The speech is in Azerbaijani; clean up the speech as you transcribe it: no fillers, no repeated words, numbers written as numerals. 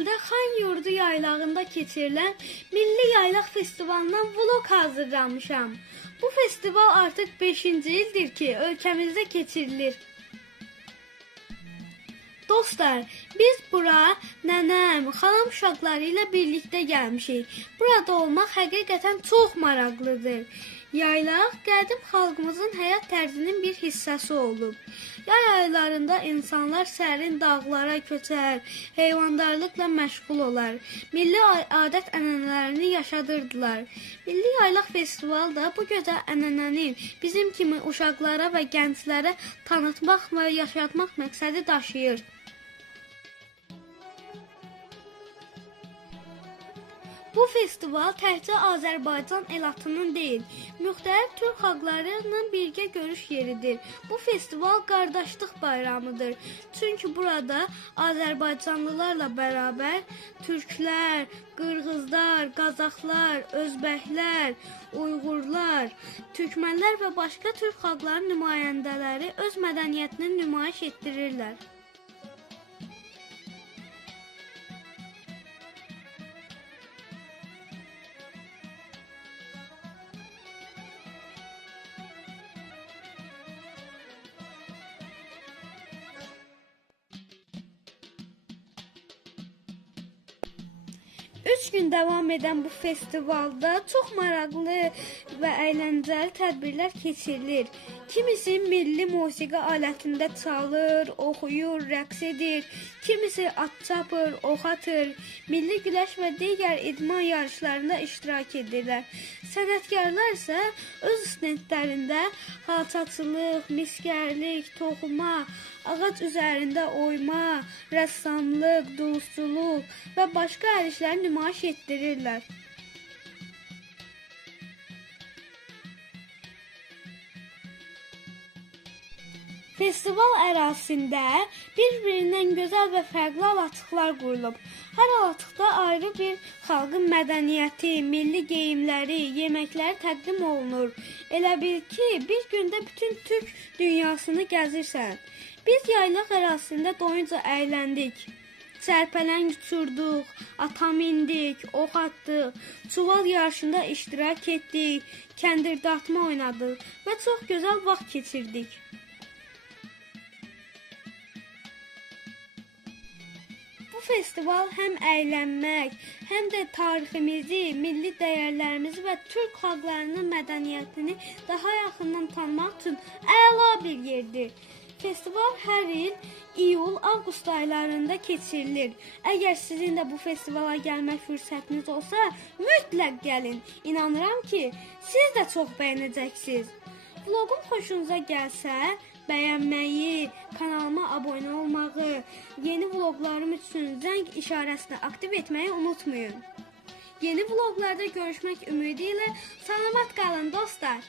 İsraildə Xan Yurdu yaylağında keçirilən Milli Yaylaq Festivalından vlog hazırlamışam. Bu festival artıq 5-ci ildir ki, ölkəmizdə keçirilir. Dostlar, biz bura nənəm, xalam uşaqları ilə birlikdə gəlmişik. Burada olmaq həqiqətən çox maraqlıdır. Yaylaq qədim xalqımızın həyat tərzinin bir hissəsi olub. Yay aylarında insanlar sərin dağlara köçər, heyvandarlıqla məşğul olar, milli adət-ənənələrini yaşadırdılar. Milli Yaylaq Festivalı da bu gözəl ənənəni bizim kimi uşaqlara və gənclərə tanıtmaq və yaşatmaq məqsədi daşıyır. Bu festival təkcə Azərbaycan elatının deyil, müxtəlif türk xalqları ilə birgə görüş yeridir. Bu festival qardaşlıq bayramıdır. Çünki burada Azərbaycanlılarla bərabər türklər, qırğızlar, qazaxlar, özbəklər, uyğurlar, türkmənlər və başqa türk xalqların nümayəndələri öz mədəniyyətini nümayiş etdirirlər. Üç gün devam edən bu festivalda çox maraqlı və əyləncəli tədbirlər keçirilir. Kimisi milli musiqi alətində çalır, oxuyur, rəqs edir. Kimisi at çapır, ox atır. Milli güləş və digər idman yarışlarında iştirak edirlər. Sənətkarlar isə öz stendlərində xalçaçılıq, miskərlik, toxuma, ağac üzərində oyma, rəssamlıq, duluzçuluq və başqa əl işləri nümayiş etdirirlər. Festival ərazisində bir-birindən gözəl və fərqli alaçıqlar qurulub. Hər alaçıqda ayrı bir xalqın mədəniyyəti, milli geyimləri, yeməkləri təqdim olunur. Elə bil ki, bir gündə bütün türk dünyasını gəzirsən. Biz yaylaq ərazisində doyunca əyləndik. Çərpələng uçurduq, ata mindik, ox atdıq, çuval yarışında iştirak etdik, kəndirdatma oynadıq və çox gözəl vaxt keçirdik. Bu festival həm əylənmək, həm də tariximizi, milli dəyərlərimizi və türk xalqlarının mədəniyyətini daha yaxından tanımaq üçün əla bir yerdir. Festival hər il iyul-avqust aylarında keçirilir. Əgər sizin də bu festivala gəlmək fürsətiniz olsa, mütləq gəlin. İnanıram ki, siz də çox bəyənəcəksiniz. Vloqum xoşunuza gəlsə, bəyənməyi, kanalıma abunə olmağı, yeni vloqlarım üçün zəng işarəsini aktiv etməyi unutmayın. Yeni vloqlarda görüşmək ümidi ilə salamat qalın dostlar.